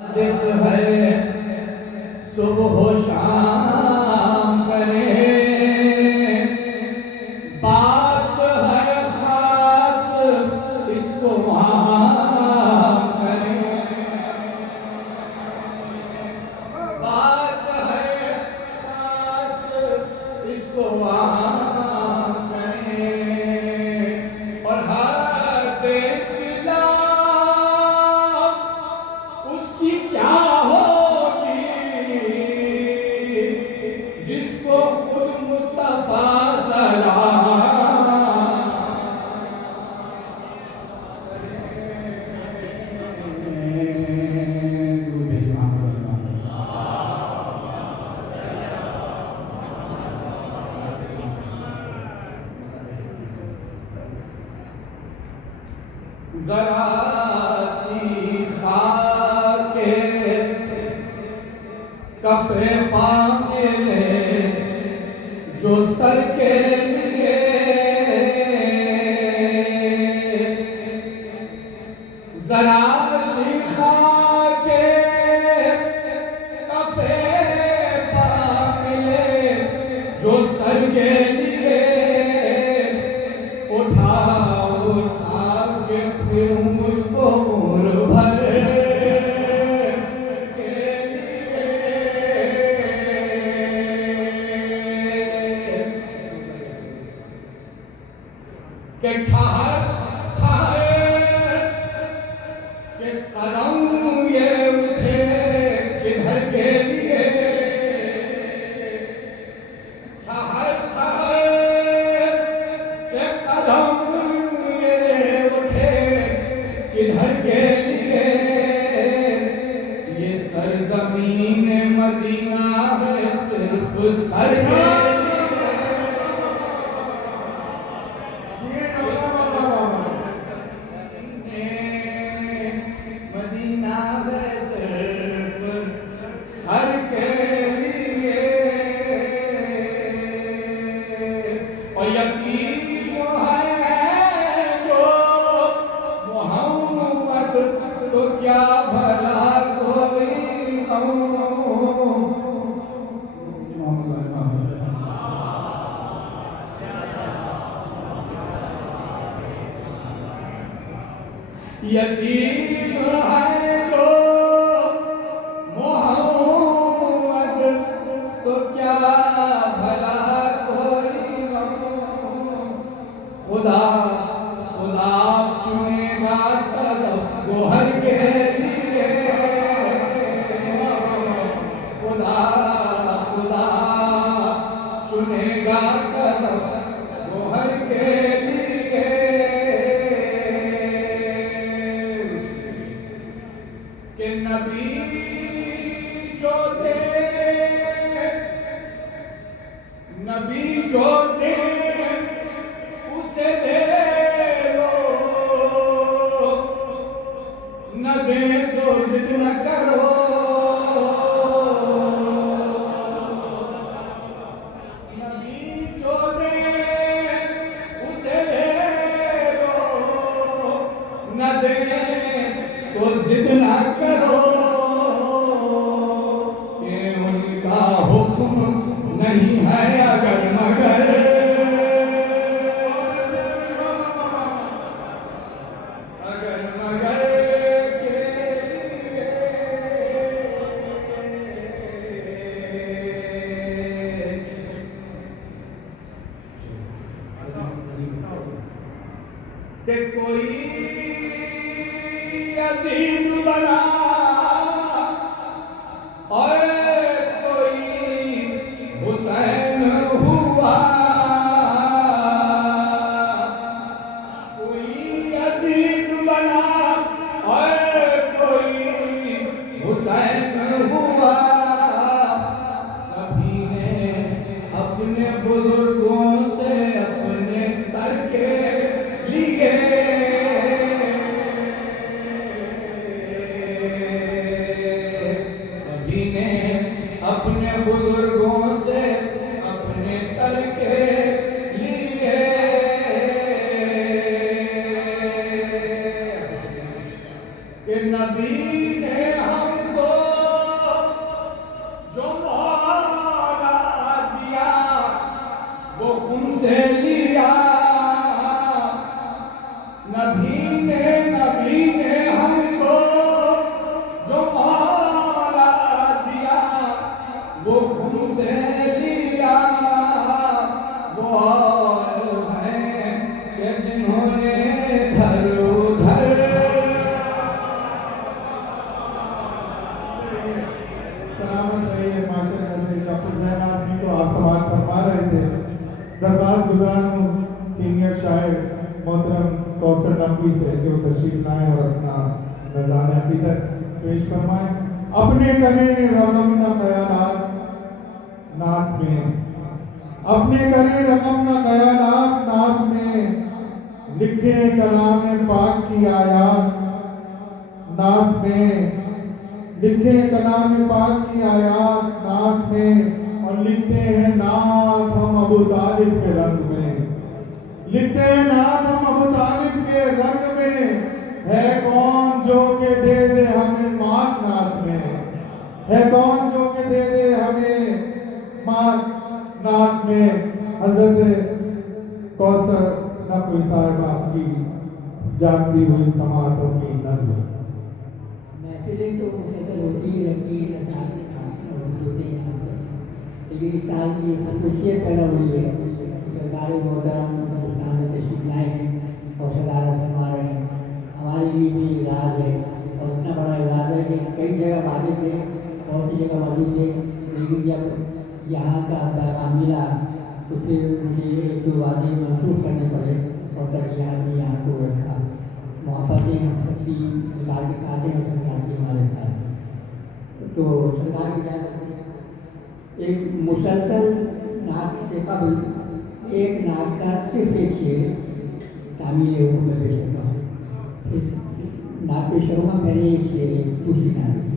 دکھ ہے صبح و شام کرے، بات ہے خاص اس کو وہاں کرے، بات ہے خاص اس کو وہاں کرے، اور حد اسلام اس کی کیا ہوگی جس کو خود مصطفیٰ سلام ذرا سی خاک کف پا ملے جو سر کے لیے، ذرا سی خاک کف پا ملے جو سر کے لیے، اٹھا کے پھر اس کو خون بھر کے لیے، کہ ٹھہر کہ قدم یہ اٹھے کدھر کے لیے، ٹھہر کہ قدم یہ اٹھے کدھر کے لیے، یہ سرزمین مدینہ ہے صرف سر کے مدینہ ہے صرف سر کے لیے، اور یتیم ہے جو محمد تو کیا بھلا کوئی یتیم ہے جو محمد تو کیا بھلا کوئی خدا چنے گا صدف گوہر کے لیے، خدا چنے گا صدف گوہر کے لیے، کہ نبی جو دے اسے لے لو، نہ دے تو ضد نہ کرو، نبی جو دے اسے لے لو، نہ دے تو ضد نہ کرو، کہ ان کا حکم نہیں ہے اگر مگر، کے لیے، کہ کوئی عزیز بنا اور کوئی حسین ہوا، کوئی عزیز بنا اور کوئی حسین ہوا، سبھی نے اپنے بزرگوں سے اپنے ترکے لیے، سبھی نے اپنے بزرگوں سے اپنے ترکے لیے، کہ نبی نے ہم سلامت رہیے. ماشاء اللہ سے ڈاکٹر زین اعظمی کو آپ سماعت فرما رہے تھے. درخواست گزار ہوں سینئر شاعر محترم کوثر نقوی سے کہ وہ تشریف لائیں اور اپنا نذران عقیدت پیش فرمائیں. اپنے کریں رقم نہ خیالات نعت میں، اپنے کریں رقم نہ خیالات نعت میں، لکھیں کلام پاک کی آیات نعت میں، لکھیں کلام پاک کی آیات نعت میں، اور لکھتے ہیں نعت ہم ابو طالب کے رنگ میں، لکھتے ہیں نعت ہم ابو طالب کے رنگ میں. ہے کون جو کہ دے دے ہمیں مات نعت میں، ہے کون جو کہ دے دے ہمیں مات نعت میں. حضرت کوثر نقوی صاحبہ کی جاگتی ہوئی سماعتوں کی نظر. محفلیں تو مسلسل ہوتی ہی رہتی ہے، اساتذہ موجود ہوتے ہیں یہاں پہ، لیکن اس سال کی خصوصیت پیدا ہوئی ہے کہ سرکار محترم ہندوستان سے تشریف لائے ہیں اور صدارت فرما رہے ہیں. ہمارے لیے بھی اعزاز ہے، اور اتنا بڑا اعزاز ہے کہ کئی جگہ وعدے تھے، بہت سی جگہ موجود تھے، لیکن جب یہاں کا پیغام ملا تو پھر مجھے ایک دو وعدے منسوخ کرنے پڑے اور ترجیحات میں یہاں کو رکھا. محبتیں ہم سب کی سرکار کے ساتھ ہیں اور سرکار کی ہمارے ساتھ. تو سرکار کی اجازت سے ایک مسلسل نعت سے قبل ایک نعت کا صرف ایک شعر تعمیل حکم میں پیش کرتا ہوں. اس نعت پیش کروں گا. پہلے ایک شعر ہے دوسری نعت سے.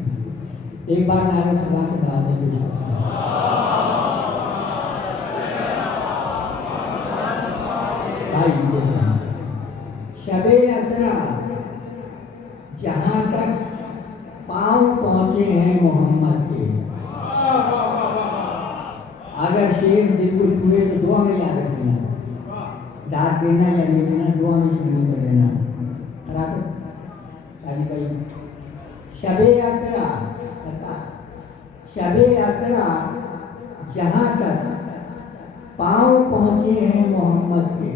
ایک بار نعرہ سبا سے دعوت پیش کرتا ہوں. شب اسرا جہاں تک پاؤں پہنچے ہیں محمد کے. اگر شیر دل کو چھوئے تو دعا میں یاد رکھنا، داد دینا یا نہیں دینا دعا میں شامل کر دینا. شادی بھائی شب اسرا، شب اسرا جہاں تک پاؤں پہنچے ہیں محمد کے.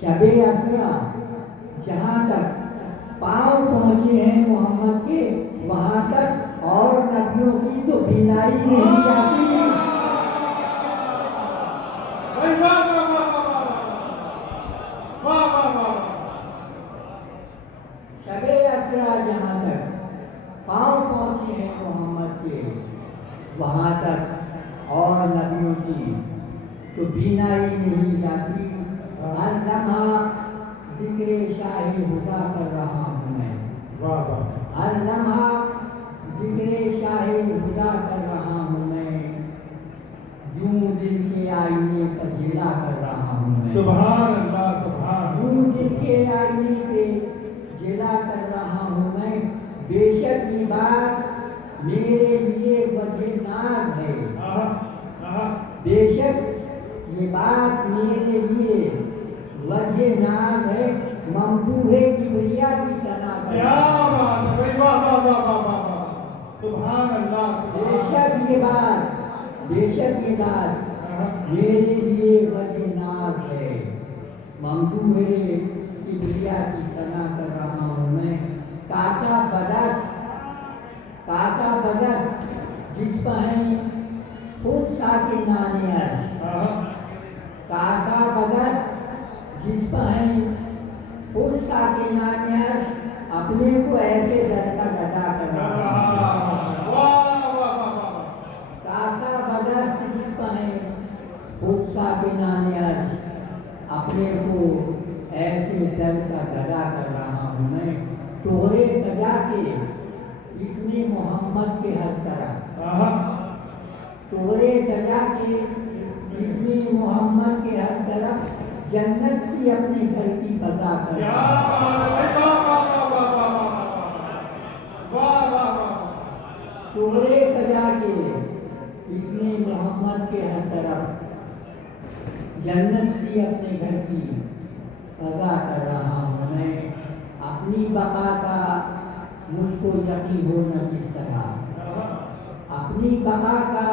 شب اسرا جہاں تک پاؤں پہنچے ہیں محمد کے، وہاں تک اور نبیوں کی تو بینائی نہیں جاتی. شب اسرا جہاں تک پاؤں پہنچے ہیں محمد کے، وہاں تک اور نبیوں کی تو بینائی نہیں جاتی. ہر لمحہ ذکر شاہ ہدا کر رہا ہوں میں، ہر لمحہ ذکر شاہ ہدا کر رہا ہوں میں، یوں دل کے آئینے کا جلا کر رہا ہوں میں. سبحان اللہ سبحان. یوں دل کے آئینے پہ جلا کر رہا ہوں میں. بے شک یہ بات میرے لیے وجہ ناز ہے، بے شک یہ بات میرے لیے وجہ ناز ہے. ممدوح کبریا کی ثنا ہے. کیا بات ہے بھائی، واہ واہ واہ واہ واہ. سبحان اللہ. بے شک یہ بات، بے شک یہ بات میرے لیے وجہ ناز ہے. ممدوح کبریا کی ثنا کر رہا ہوں میں. کاسا بدست، کاسا بدست جس پہیں خود ساکنان عرش. کاسا بدست جس پہیں خود ساکنان عرش، اپنے کو ایسے در کا گدا کر رہا. کاسا بدست جس پہیں خود ساکنان عرش، اپنے کو ایسے در کا گدا کر رہا ہوں میں. توڑے سجا کے اس میں محمد کے ہر طرف، توڑے سجا کے اس میں محمد کے ہر طرف، جنت سی اپنے گھر کی فضا کر. توڑے سجا کے اس میں محمد کے ہر طرف، جنت سی اپنے گھر کی فضا کر رہا ہوں میں. اپنی بقا کا مجھ کو یقین ہو نہ کس طرح، اپنی بقا کا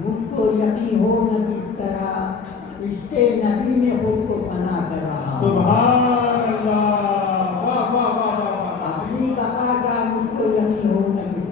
مجھ کو یقین ہو نہ کس طرح، عشق نبی میں خود کو فنا کر رہا. سبحان اللہ. اپنی بقا کا مجھ کو یقین ہو نہ کس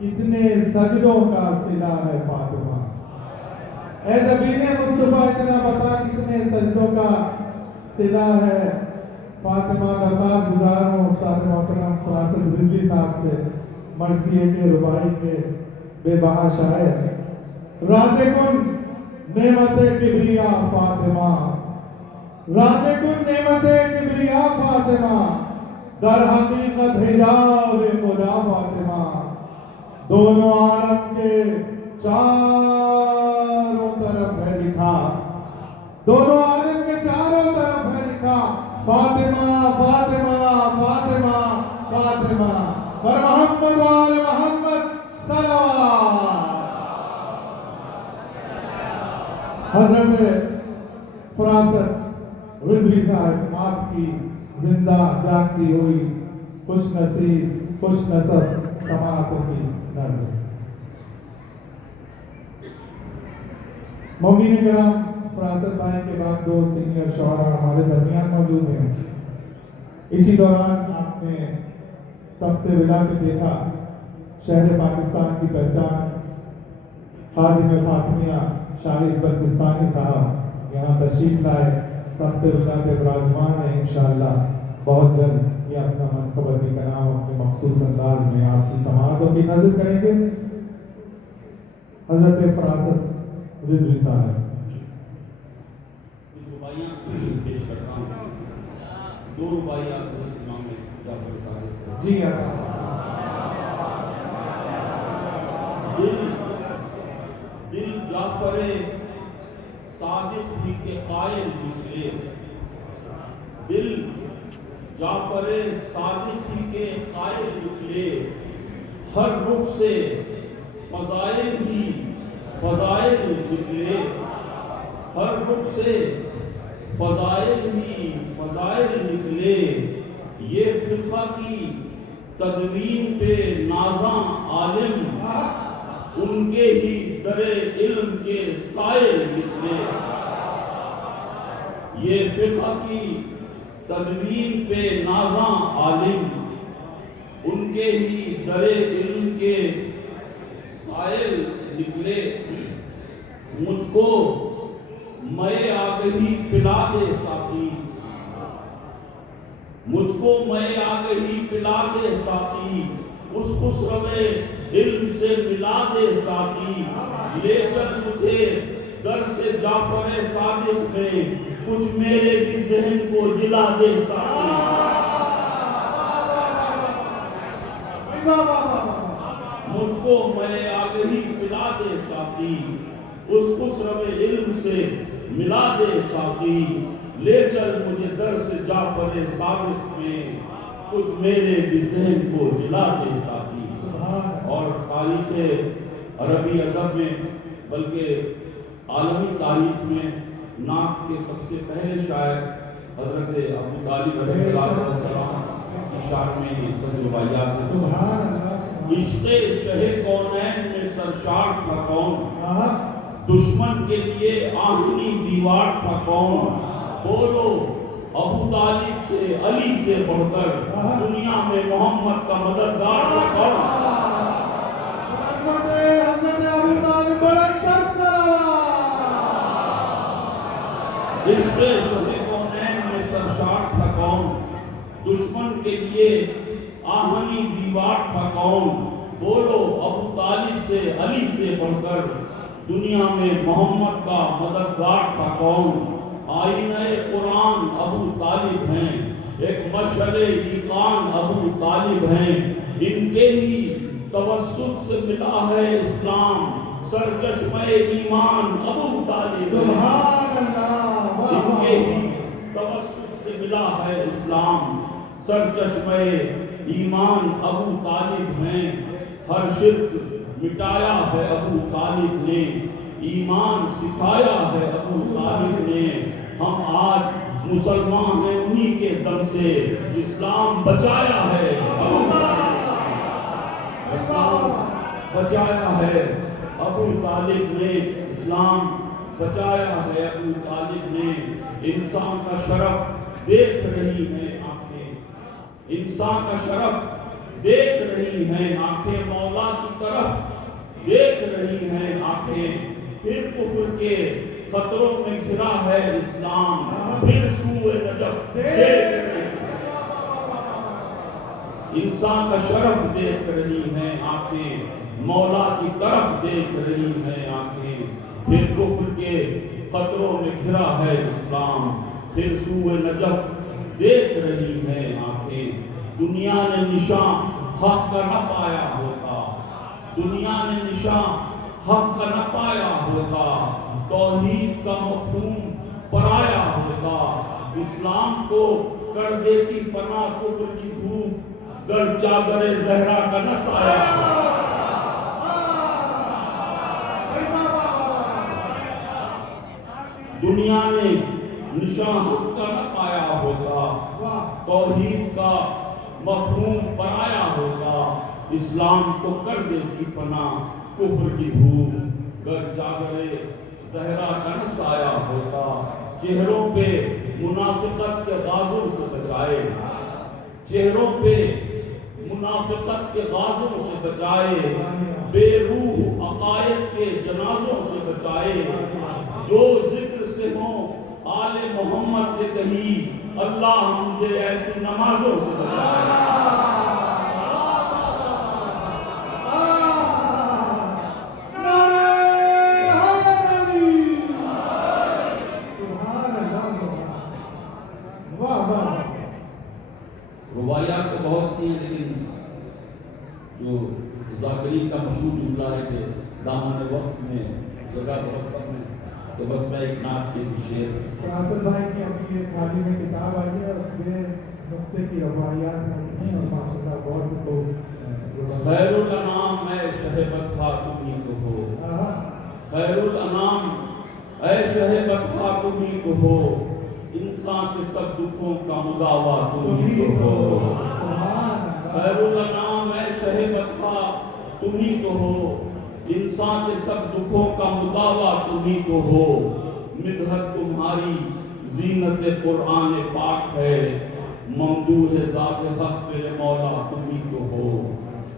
کتنے سجدوں کا صلہ ہے فاطمہ. اے جبین مصطفیٰ اتنا بتا کتنے سجدوں کا صلہ ہے فاطمہ. درخواست گزار ہوں استاد محترم فراست رضوی صاحب سے مرثیے کے ربائی کے بے بہا شاعر. رازقن نعمت کبریا فاطمہ، رازقن نعمت کبریا فاطمہ، در حقیقت حجاب خدا فاطمہ. دونوں عالم کے چاروں طرف ہے لکھا، دونوں عالم کے چاروں طرف ہے لکھا فاطمہ فاطمہ فاطمہ فاطمہ. پر محمد وآل محمد صلوات. حضرت فراست رضوی صاحب آپ کی زندہ جاگتی ہوئی خوش نصیب خوش نصب سماعتوں کی نظر. مومنین کرام، فراست بھائی کے بعد دو سینئر شعراء ہمارے درمیان موجود ہیں. اسی دوران آپ نے تخت ولا پہ دیکھا شہر پاکستان کی پہچان خادم فاطمیہ شاہد بلتستانی صاحب یہاں تشریف لائے، تخت ولا پہ براجمان ہے. انشاءاللہ بہت جلد یہ اپنا منقبتی کلام اپنے مخصوص انداز میں آپ کی سماعتوں کی نظر کریں گے. حضرت فراست رضوی صاحب. کچھ رباعیاں پیش کرتا ہوں. دو رباعیاں امام جعفر صاحب. جی آپ دل جعفر صادق ہی کے قائل نکلے، دل جعفر صادق ہی کے قائل نکلے. ہر رخ سے فضائل ہی فضائل نکلے، ہر رخ سے فضائل ہی فضائل نکلے. یہ فقہ کی تدوین پہ نازاں عالم ان کے ہی در علم کے سائل نکلے. یہ فقہ کی تدوین پہ نازاں عالم ان کے ہی در علم کے سائل نکلے. مجھ کو میں آگہی پلا دے ساقی، مجھ کو میں آگہی پلا دے ساقی، اس خسرو علم سے ملا دے ساقی. لے چل مجھے درس جعفر صادق میں، کچھ میرے بھی ذہن کو جلا دے ساقی. مجھ کو میں آگہی پلا دے ساقی، اس خسرو علم سے ملا دے ساقی. لے چل مجھے درس جعفر صادق میں، کچھ میرے بھی ذہن کو جلا دے ساقی. اور تاریخ عربی ادب میں بلکہ عالمی تاریخ میں نعت کے سب سے پہلے شاعر حضرت ابو طالب علیہ السلام کی شان میں چند رباعیات ہیں. عشق شہ کونین میں سرشار تھا کون، دشمن کے لیے آہنی دیوار تھا کون. بولو ابو طالب سے علی سے بڑھ کر دنیا میں محمد کا مددگار تھا کون. حضرت ابو طالب برکت صلوات. عشق شہ کونین میں سرشار تھا کون، دشمن کے لیے آہنی دیوار تھا کون. بولو ابو طالب سے علی سے بڑھ کر دنیا میں محمد کا مددگار تھا کون. آئینہ قرآن ابو طالب ہیں، ایک مشعل ایقان ابو طالب ہیں. ان کے ہی توسط سے ملا ہے اسلام، سرچشمہ ایمان ابو طالب ہیں. سبحان اللہ. ان کے ہی توسط سے ملا ہے اسلام، سرچشمہ ایمان ابو طالب ہیں. ہر شرک مٹایا ہے ابو طالب نے، ایمان سکھایا ہے ابو طالب نے. ہم آج مسلمان ہیں انہی کے دم سے، اسلام بچایا ہے ابو طالب، اسلام بچایا ہے ابو طالب نے، اسلام بچایا ہے ابو طالب نے. انسان کا شرف دیکھ رہی ہے آنکھیں، انسان کا شرف دیکھ رہی ہیں آنکھیں مولا کی طرف دیکھ رہی ہیں آنکھیں پھر کفر کے خطروں میں گھرا ہے اسلام پھر سوئے نجف دیکھ رہی انسان کا شرف دیکھ رہی ہیں آنکھیں مولا کی طرف دیکھ رہی ہیں آنکھیں پھر کفر کے خطروں میں گھرا ہے اسلام پھر سوئے نجف دیکھ رہی ہیں آنکھیں دنیا نے نشان حق کا نہ پایا ہوتا دنیا نے نشان حق کا نہ پایا ہوتا توحید کا مفہوم پرایا ہوتا اسلام کو کر دیتی فنا کفر کی دھوپ گر چادر زہرا کا نہ سایہ دنیا نے نشان حق کا نہ پایا ہوتا توحید کا مفہوم پرایا ہوتا اسلام کو کر دیتی فنا کفر کی دھوپ گر چادر زہرا کا نہ سایہ ہوتا چہروں پہ منافقت کے غازوں سے بچائے چہروں پہ منافقت کے غازوں سے بچائے بے روح عقائد کے جنازوں سے بچائے جو ذکر سے ہوں آل محمد کے تہی اللہ مجھے ایسی نمازوں سے بچائے روایات تو بہت سی ہیں لیکن جو ذاکرین کا مشہور جملہ ہے کہ دامن وقت میں جگہ بہت کم ہے تو بس میں ایک نعت کے شعر فراصل بھائی کی ابھی ایک حال ہی میں کتاب آئی ہے اور بے نقطے کی روایات ہیں اس میں اور ماشاءاللہ بہت لوگ خیر الانام اے شہ بطحا تم ہی کو ہو خیر الانام اے شہ بطحا تم ہی کو ہو انسان کے سب دکھوں کا مداوا تم ہی تو ہو خیر الانام اے شہ بطحا تم ہی تو ہو انسان کے سب دکھوں کا مداوا تم ہی تو ہو مدحت تمہاری زینت قرآن پاک ہے ممدوح ذات حق میرے مولا تم ہی تو ہو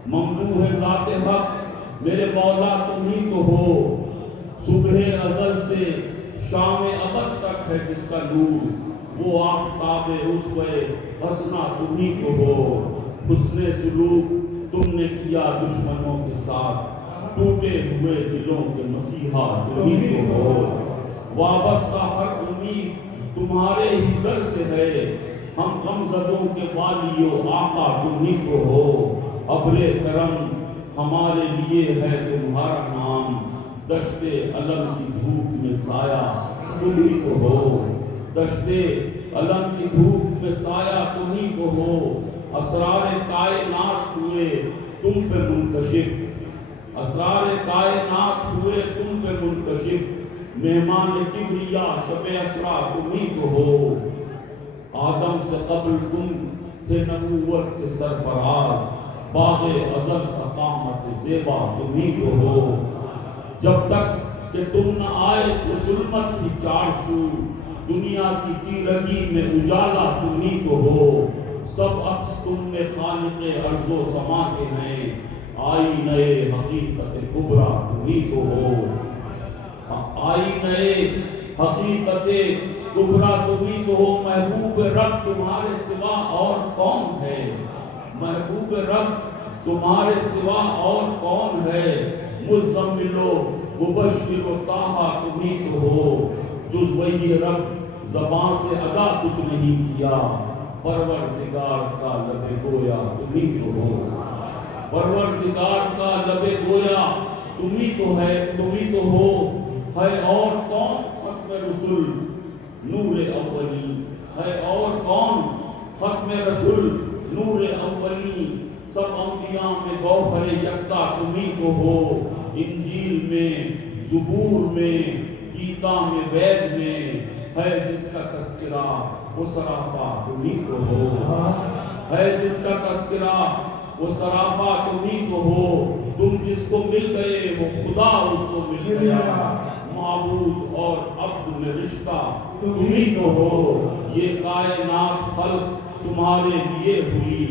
ممدوح ذات حق میرے مولا تم ہی تو ہو صبح ازل سے شام ابد تک ہے جس کا نور وہ آفتاب اسوہ حسنہ تم ہی تو ہو حسن سلوک تم نے کیا دشمنوں کے ساتھ ٹوٹے ہوئے دلوں کے مسیحا تم ہی تو ہو وابستہ ہر امید تمہارے ہی در سے ہے ہم غمزدوں کے والیو آقا تم ہی تو ہو ابر کرم ہمارے لیے ہے تمہارا نام دشت علم کی دھوپ میں سایہ تم ہی تو ہو دشت علم کی دھوپ میں سایہ تم ہی تو ہو اسرار کائنات ہوئے تم پہ منکشف اسرار کائنات ہوئے تم پہ منکشف مہمان کبریا شب اسرا تم ہی تو ہو آدم سے قبل تم تھے نبوت سے سرفراز باغ ازل اقامت زیبا تم ہی تو ہو جب تک کہ تم نہ آئے تو ظلمت تھی چار سو دنیا کی تیرگی میں اجالا تم ہی تو ہو سب عکس تم میں خالق ارض و سما کے ہیں آئینہ حقیقت کبریٰ تم ہی تو ہو آئینہ حقیقت کبریٰ تم ہی تو ہو محبوب رب تمہارے سوا اور کون ہے محبوب رب تمہارے سوا اور کون ہے مزمل و مبشر و طٰہٰ تم ہی تو ہو جز وہی رب زبان سے ادا کچھ نہیں کیا پروردگار کا لب گویا تم ہی تو ہو پروردگار کا لب گویا تم ہی تو ہے تم ہی تو ہو ہے اور کون ختم رسول نور اولی ہے اور کون ختم رسول نور اولی سب انبیاء میں گوہر یکتا تم ہی تو ہو انجیل میں زبور میں گیتا میں وید میں ہے جس کا تذکرہ وہ سراپا تم ہی تو ہو ہے جس کا تذکرہ وہ سراپا تم ہی تو ہو تم جس کو مل گئے وہ خدا اس کو مل گیا معبود اور عبد میں رشتہ تم ہی تو ہو یہ کائنات خلق تمہارے لیے ہوئی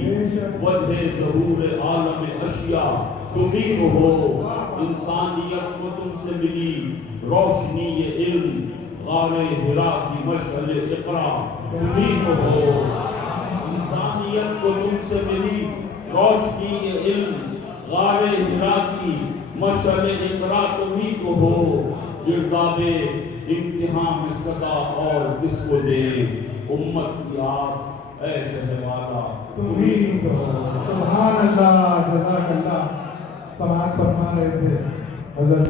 وجہ ظہور عالم اشیاء تمہیں تو ہو انسانیت کو تم سے ملی روشنی یہ علم غار حرا کی مشعل اقرا تمہیں تو ہو انسانیت کو تم سے ملی روشنی یہ علم غار حرا کی مشعل اقرا تمہیں تو ہو گرداب امتحان میں صدا اور کس کو دے امت کی آس اے شہوالا تمہیں تو ہو۔ سبحان اللہ، جزاک اللہ۔ سماعت فرما رہے تھے حضرت